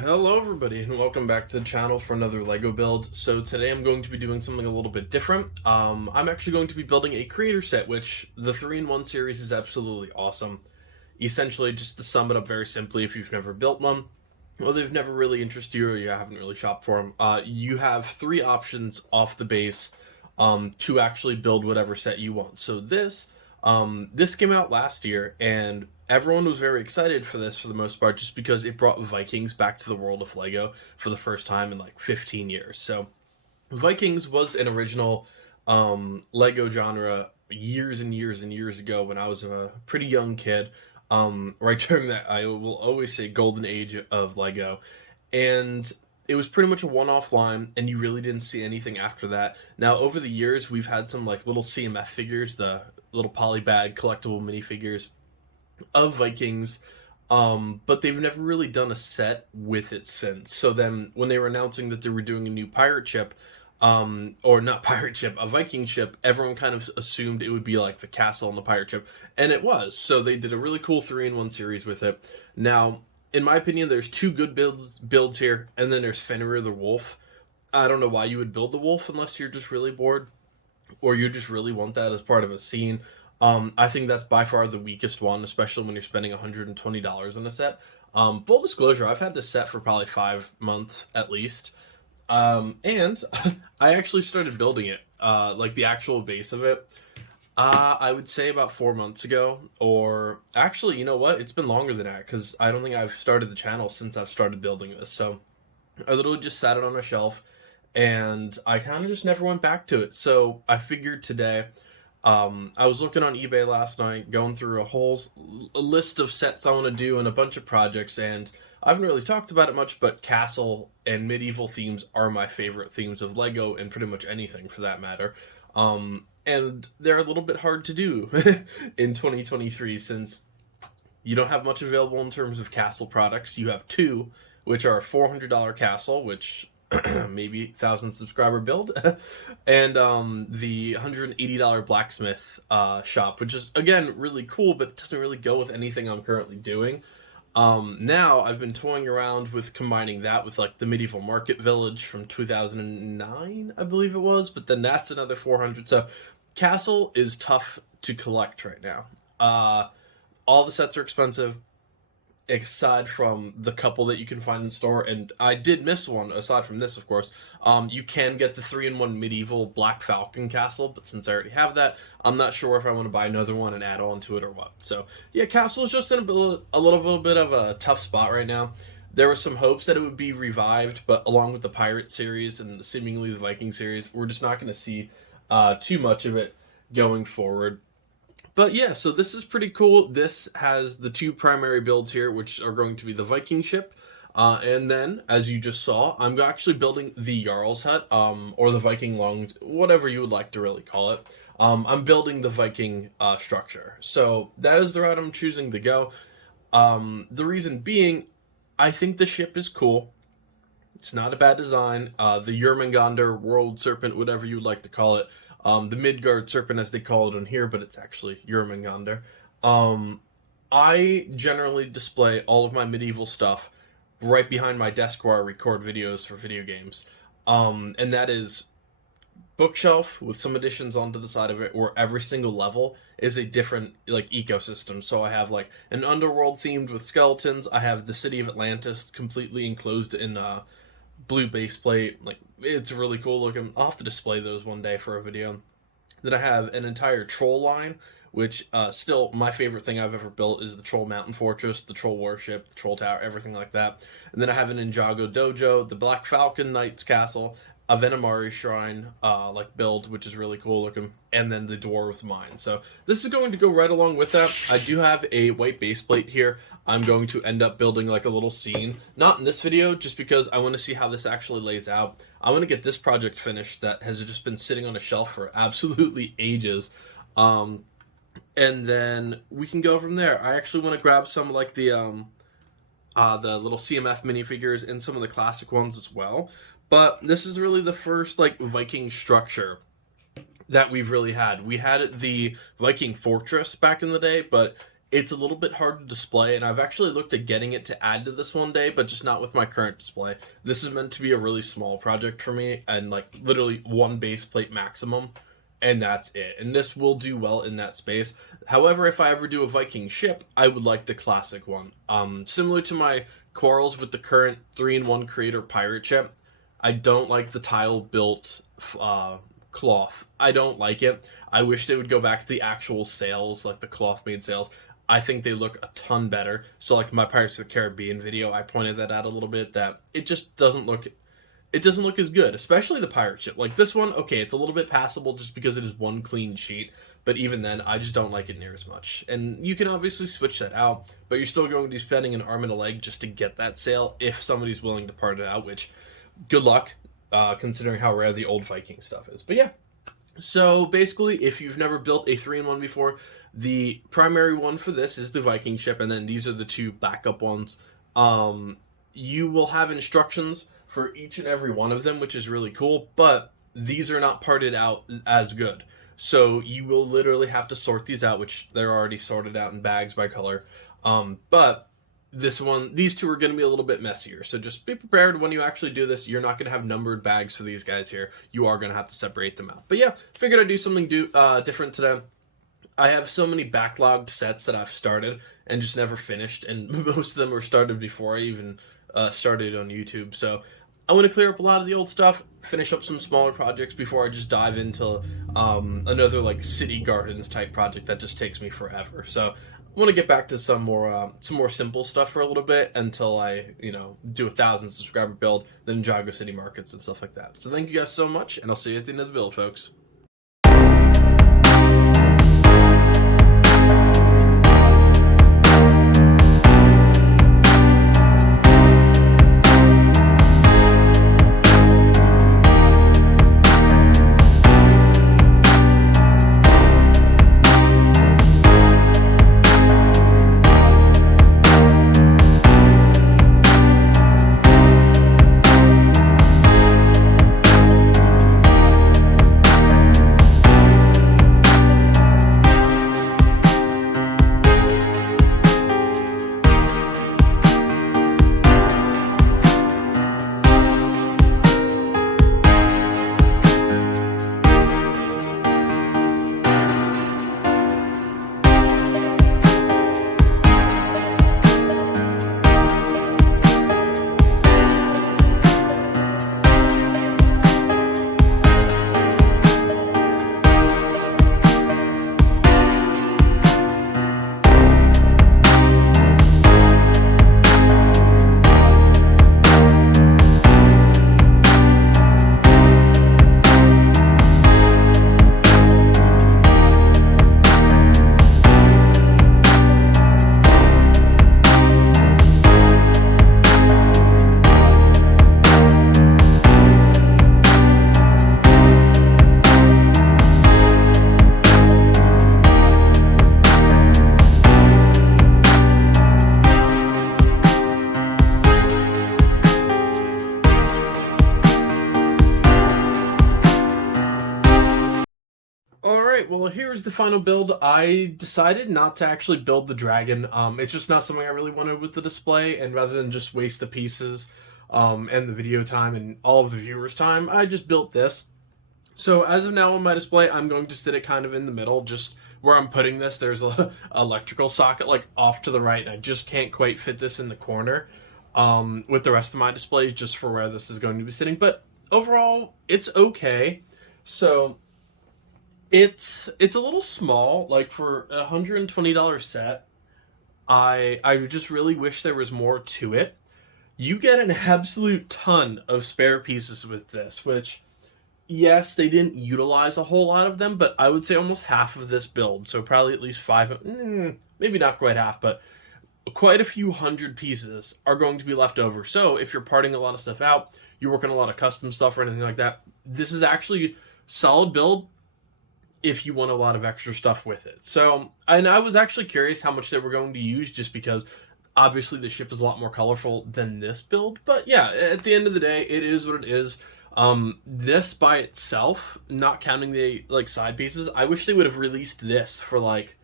Hello everybody and welcome back to the channel for another Lego build. So today I'm going to be doing something a little bit different. I'm actually going to be building a creator set, which the 3-in-1 series is absolutely awesome. Essentially, just to sum it up very simply, if you've never built one, or they've never really interested you or you haven't really shopped for them, you have 3 options off the base to actually build whatever set you want. So this came out last year, and everyone was very excited for this for the most part, just because it brought Vikings back to the world of Lego for the first time in like 15 years. So Vikings was an original Lego genre years and years and years ago when I was a pretty young kid. Right during that, I will always say, golden age of Lego. And it was pretty much a one-off line, and you really didn't see anything after that. Now, over the years, we've had some like little CMF figures, the little polybag collectible minifigures of Vikings, but they've never really done a set with it since. So then, when they were announcing that they were doing a new pirate ship, or not pirate ship, a Viking ship, everyone kind of assumed it would be like the castle on the pirate ship, and it was. So they did a really cool 3-in-1 series with it. Now, in my opinion, there's 2 good builds here, and then there's Fenrir the Wolf. I don't know why you would build the wolf unless you're just really bored, or you just really want that as part of a scene. I think that's by far the weakest one, especially when you're spending $120 on a set. Full disclosure, I've had this set for probably 5 months at least. And I actually started building it, like the actual base of it, I would say about 4 months ago, or actually, you know what? It's been longer than that, because I don't think I've started the channel since I've started building this. So I literally just sat it on a shelf, and I kind of just never went back to it. So I figured today, I was looking on eBay last night, going through a list of sets I want to do and a bunch of projects, and I haven't really talked about it much, but castle and medieval themes are my favorite themes of Lego, and pretty much anything for that matter. And they're a little bit hard to do in 2023, since you don't have much available in terms of castle products. You have 2, which are a $400 castle, which maybe 1,000 subscriber build, and the $180 blacksmith shop, which is, again, really cool, but doesn't really go with anything I'm currently doing. Now I've been toying around with combining that with like the medieval market village from 2009, I believe it was, but then that's another 400. So castle is tough to collect right now. All the sets are expensive, aside from the couple that you can find in store, and I did miss one aside from this, of course. You can get the 3-in-1 medieval Black Falcon castle, but since I already have that, I'm not sure if I want to buy another one and add on to it or what. So yeah, castle is just in a little bit of a tough spot right now. There were some hopes that it would be revived, but along with the pirate series and seemingly the Viking series, we're just not going to see too much of it going forward. But yeah, so this is pretty cool. This has the 2 primary builds here, which are going to be the Viking ship. And then, as you just saw, I'm actually building the Jarl's hut, or the Viking whatever you would like to really call it. I'm building the Viking structure. So that is the route I'm choosing to go. The reason being, I think the ship is cool. It's not a bad design. The Jörmungandr, World Serpent, whatever you would like to call it. The Midgard Serpent, as they call it on here, but it's actually Jörmungandr. I generally display all of my medieval stuff right behind my desk where I record videos for video games. And that is bookshelf with some additions onto the side of it, where every single level is a different like ecosystem. So I have like an underworld themed with skeletons. I have the city of Atlantis completely enclosed in blue base plate. Like, it's really cool looking. I'll have to display those one day for a video. Then I have an entire troll line, which still my favorite thing I've ever built is the Troll Mountain Fortress, the Troll Warship, the Troll Tower, everything like that. And then I have an Ninjago Dojo, the Black Falcon Knight's Castle, a Venomari Shrine like build, which is really cool looking, and then the Dwarves Mine. So this is going to go right along with that. I do have a white base plate here. I'm going to end up building like a little scene. Not in this video, just because I want to see how this actually lays out. I want to get this project finished that has just been sitting on a shelf for absolutely ages. And then we can go from there. I actually want to grab some like the little CMF minifigures and some of the classic ones as well. But this is really the first like Viking structure that we've really had. We had the Viking Fortress back in the day, but it's a little bit hard to display, and I've actually looked at getting it to add to this one day, but just not with my current display. This is meant to be a really small project for me, and like literally one base plate maximum, and that's it. And this will do well in that space. However, if I ever do a Viking ship, I would like the classic one. Similar to my quarrels with the current 3-in-1 Creator pirate ship, I don't like the tile built cloth. I don't like it. I wish they would go back to the actual sails, like the cloth made sails. I think they look a ton better. So like my Pirates of the Caribbean video, I pointed that out a little bit, that it just doesn't look as good, especially the pirate ship. Like this one, okay, it's a little bit passable just because it is one clean sheet, but even then, I just don't like it near as much. And you can obviously switch that out, but you're still going to be spending an arm and a leg just to get that sail if somebody's willing to part it out, which, good luck, considering how rare the old Viking stuff is. But yeah, so basically, if you've never built a 3-in-1 before, the primary one for this is the Viking ship, and then these are the two backup ones. You will have instructions for each and every one of them, which is really cool, but these are not parted out as good. So you will literally have to sort these out, which they're already sorted out in bags by color. But these two are going to be a little bit messier. So just be prepared when you actually do this. You're not going to have numbered bags for these guys here. You are going to have to separate them out. But yeah, figured I'd do something different today. I have so many backlogged sets that I've started and just never finished, and most of them were started before I even started on YouTube. So I want to clear up a lot of the old stuff, finish up some smaller projects before I just dive into another like city gardens type project that just takes me forever. So I want to get back to some more simple stuff for a little bit until I do 1,000 subscriber build, then Jago City Markets and stuff like that. So thank you guys so much, and I'll see you at the end of the build, folks. Well, here's the final build. I decided not to actually build the dragon. It's just not something I really wanted with the display, and rather than just waste the pieces and the video time and all of the viewers' time, I just built this. So as of now on my display, I'm going to sit it kind of in the middle, just where I'm putting this. There's a electrical socket like off to the right, and I just can't quite fit this in the corner with the rest of my displays just for where this is going to be sitting. But overall, it's okay. So it's a little small, like for a $120 set. I just really wish there was more to it. You get an absolute ton of spare pieces with this, which, yes, they didn't utilize a whole lot of them, but I would say almost half of this build, so probably at least maybe not quite half, but quite a few hundred pieces are going to be left over. So if you're parting a lot of stuff out, you're working a lot of custom stuff or anything like that, this is actually solid build if you want a lot of extra stuff with it. So, and I was actually curious how much they were going to use, just because obviously the ship is a lot more colorful than this build. But yeah, at the end of the day, it is what it is. This by itself, not counting the like side pieces, I wish they would have released this for like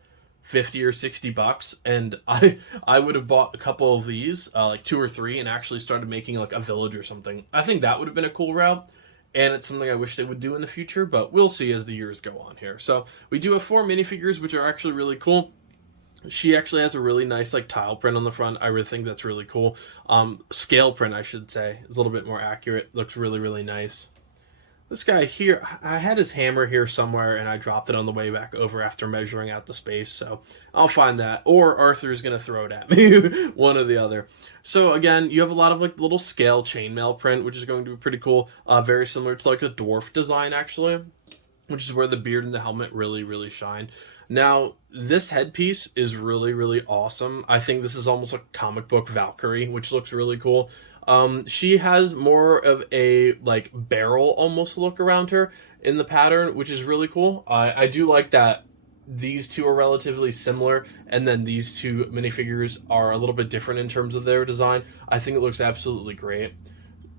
50 or 60 bucks, and I would have bought a couple of these, like 2 or 3, and actually started making like a village or something. I think that would have been a cool route, and it's something I wish they would do in the future, but we'll see as the years go on here. So we do have 4 minifigures, which are actually really cool. She actually has a really nice like tile print on the front. I really think that's really cool. Scale print, I should say, is a little bit more accurate. Looks really, really nice. This guy here, I had his hammer here somewhere, and I dropped it on the way back over after measuring out the space, so I'll find that. Or Arthur's going to throw it at me, one or the other. So again, you have a lot of like little scale chainmail print, which is going to be pretty cool. Very similar to like a dwarf design, actually, which is where the beard and the helmet really, really shine. Now, this headpiece is really, really awesome. I think this is almost like a comic book Valkyrie, which looks really cool. She has more of a like barrel almost look around her in the pattern, which is really cool. I do like that these two are relatively similar, and then these two minifigures are a little bit different in terms of their design. I think it looks absolutely great.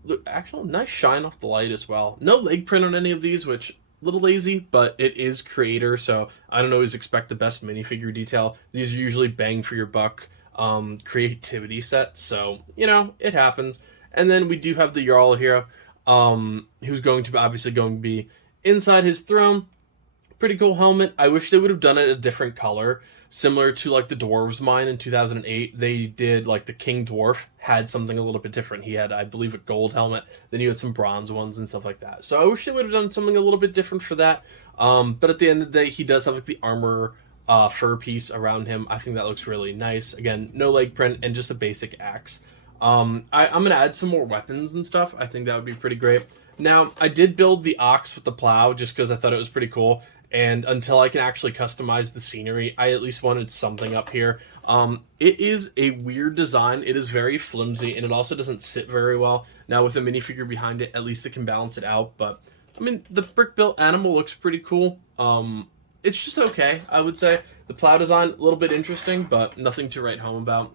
Look, actually, nice shine off the light as well. No leg print on any of these, which a little lazy, but it is creator, so I don't always expect the best minifigure detail. These are usually bang for your buck creativity sets, so you know it happens. And then we do have the Jarl here, who's going to obviously going to be inside his throne. Pretty cool helmet. I wish they would have done it a different color, similar to like the Dwarves mine in 2008. They did like the King Dwarf had something a little bit different. He had, I believe, a gold helmet. Then you had some bronze ones and stuff like that. So I wish they would have done something a little bit different for that. But at the end of the day, he does have like the armor fur piece around him. I think that looks really nice. Again, no leg print and just a basic axe. I'm going to add some more weapons and stuff. I think that would be pretty great. Now, I did build the ox with the plow just because I thought it was pretty cool. And until I can actually customize the scenery, I at least wanted something up here. It is a weird design. It is very flimsy, and it also doesn't sit very well. Now, with a minifigure behind it, at least it can balance it out. But, I mean, the brick-built animal looks pretty cool. It's just okay, I would say. The plow design, a little bit interesting, but nothing to write home about.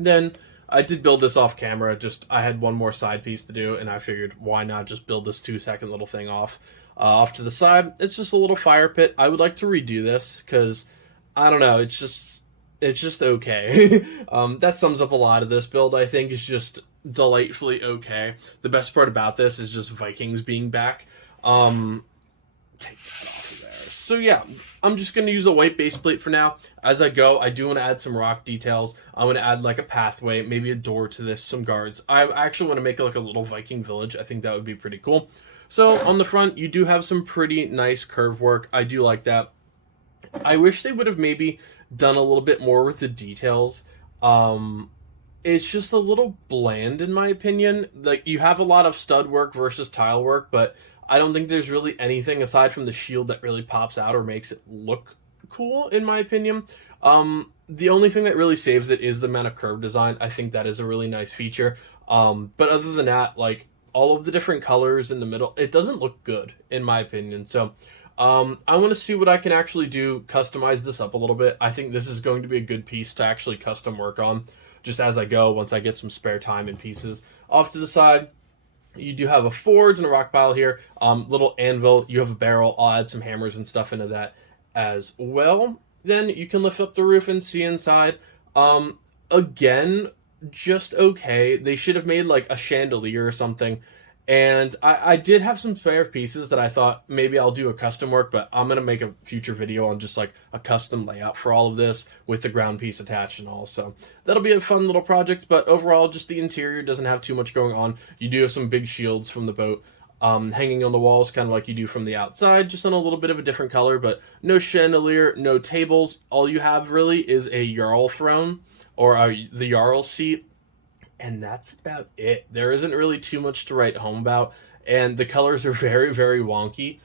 Then, I did build this off camera. Just, I had one more side piece to do, and I figured, why not just build this 2-second little thing off to the side. It's just a little fire pit. I would like to redo this, because, I don't know, it's just okay. That sums up a lot of this build, I think, is just delightfully okay. The best part about this is just Vikings being back. Take that off of there. So yeah, I'm just going to use a white base plate for now. As I go, I do want to add some rock details. I'm going to add like a pathway, maybe a door to this, some guards. I actually want to make like a little Viking village. I think that would be pretty cool. So on the front, you do have some pretty nice curve work. I do like that. I wish they would have maybe done a little bit more with the details. It's just a little bland in my opinion. Like, you have a lot of stud work versus tile work, but I don't think there's really anything aside from the shield that really pops out or makes it look cool, in my opinion. The only thing that really saves it is the amount of curve design. I think that is a really nice feature. But other than that, like, all of the different colors in the middle, it doesn't look good, in my opinion. So, I want to see what I can actually do, customize this up a little bit. I think this is going to be a good piece to actually custom work on, just as I go, once I get some spare time and pieces. Off to the side, you do have a forge and a rock pile here. Little anvil, you have a barrel. I'll add some hammers and stuff into that as well. Then you can lift up the roof and see inside. Again, just okay. They should have made like a chandelier or something. And I did have some spare pieces that I thought maybe I'll do a custom work, but I'm going to make a future video on just like a custom layout for all of this with the ground piece attached and all. So that'll be a fun little project, but overall just the interior doesn't have too much going on. You do have some big shields from the boat hanging on the walls, kind of like you do from the outside, just in a little bit of a different color, but no chandelier, no tables. All you have really is a Jarl throne or the Jarl seat. And that's about it. There isn't really too much to write home about. And the colors are very, very wonky.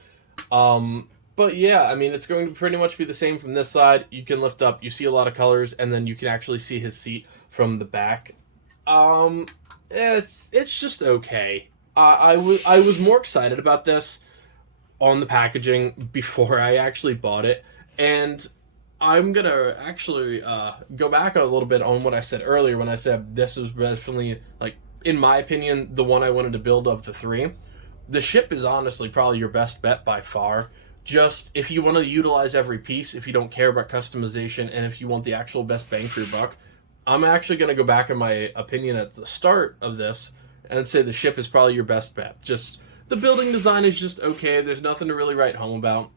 But yeah, I mean, it's going to pretty much be the same from this side. You can lift up, you see a lot of colors, and then you can actually see his seat from the back. It's just okay. I was more excited about this on the packaging before I actually bought it. And I'm going to actually go back a little bit on what I said earlier when I said this was definitely, like, in my opinion, the one I wanted to build of the three. The ship is honestly probably your best bet by far. just if you want to utilize every piece, if you don't care about customization, and if you want the actual best bang for your buck, I'm actually going to go back in my opinion at the start of this and say the ship is probably your best bet. Just the building design is just okay. There's nothing to really write home about.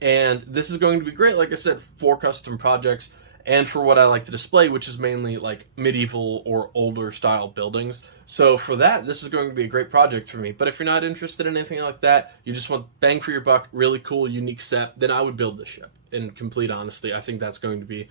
And this is going to be great, like I said, for custom projects and for what I like to display, which is mainly like medieval or older style buildings. So for that, this is going to be a great project for me. But if you're not interested in anything like that, you just want bang for your buck, really cool, unique set, then I would build this ship. In complete honesty, I think that's going to be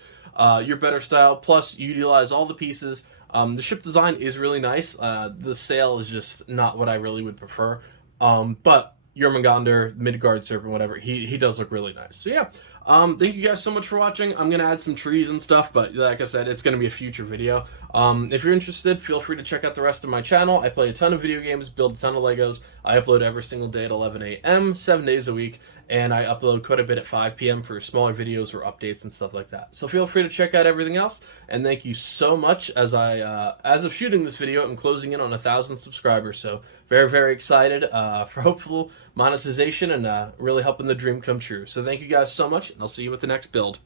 your better style. Plus, you utilize all the pieces. The ship design is really nice. The sail is just not what I really would prefer. But Jormungandr, Midgard Serpent, whatever, he does look really nice. So yeah, thank you guys so much for watching. I'm going to add some trees and stuff, but like I said, it's going to be a future video. If you're interested, feel free to check out the rest of my channel. I play a ton of video games, build a ton of Legos. I upload every single day at 11 a.m., 7 days a week, and I upload quite a bit at 5 p.m. for smaller videos or updates and stuff like that. So feel free to check out everything else, and thank you so much. As of shooting this video, I'm closing in on 1,000 subscribers, so very, very excited for hopeful monetization and really helping the dream come true. So thank you guys so much, and I'll see you with the next build.